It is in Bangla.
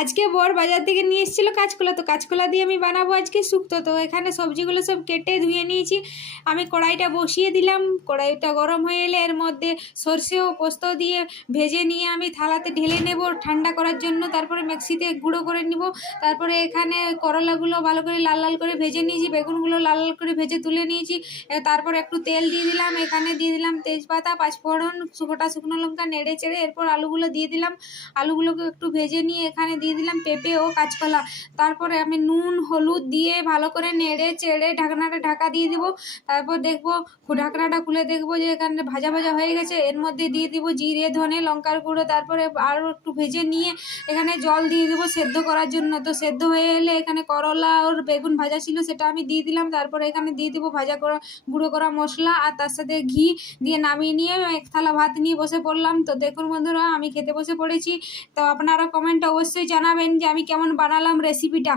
আজকে বর বাজার থেকে নিয়ে এসেছিল কাঁচকলা, তো কাঁচকলা দিয়ে আমি বানাবো আজকে শুক্তো। তো এখানে সবজিগুলো সব কেটে ধুয়ে নিয়েছি। আমি কড়াইটা বসিয়ে দিলাম। কড়াইটা গরম হয়ে এলে এর মধ্যে সর্ষে ও পোস্ত দিয়ে ভেজে নিয়ে আমি থালাতে ঢেলে নেব ঠান্ডা করার জন্য। তারপরে মিক্সিতে গুঁড়ো করে নিব। তারপরে এখানে করলাগুলো ভালো করে লাল লাল করে ভেজে নিয়েছি। বেগুনগুলো লাল লাল করে ভেজে তুলে নিয়েছি। তারপর একটু তেল দিয়ে দিলাম। এখানে দিয়ে দিলাম তেজপাতা, পাঁচফোড়ন, গোটা শুকনো লঙ্কা, নেড়ে চেড়ে এরপর আলুগুলো দিয়ে দিলাম। আলুগুলোকে একটু ভেজে নিয়ে এখানে দিয়ে দিলাম, পেঁপে ও কাঁচকলা। তারপরে আমি নুন, হলুদ দিয়ে ভালো করে নেড়ে চেড়ে ঢাকনাটা ঢাকা দিয়ে দিব। তারপর দেখব, ঢাকনাটা খুলে দেখব যে এখানে ভাজা ভাজা হয়ে গেছে। এর মধ্যে দিয়ে দিব জিরে, ধনে, লঙ্কার গুঁড়ো। তারপরে আরও একটু ভেজে নিয়ে এখানে জল দিয়ে দেবো সেদ্ধ করার জন্য। তো সেদ্ধ হয়ে এলে এখানে করলা ওর বেগুন ভাজা ছিল সেটা আমি দিয়ে দিলাম। তারপরে এখানে দিয়ে দেবো ভাজা করা, গুঁড়ো করা মশলা আর তার সাথে ঘি দিয়ে নামিয়ে নিয়ে এক থালা ভাত নিয়ে বসে পড়লাম। তো দেখুন বন্ধুরা, আমি খেতে বসে পড়েছি। তো আপনারা কমেন্ট অবশ্যই জানাবেন যে আমি কেমন বানালাম রেসিপিটা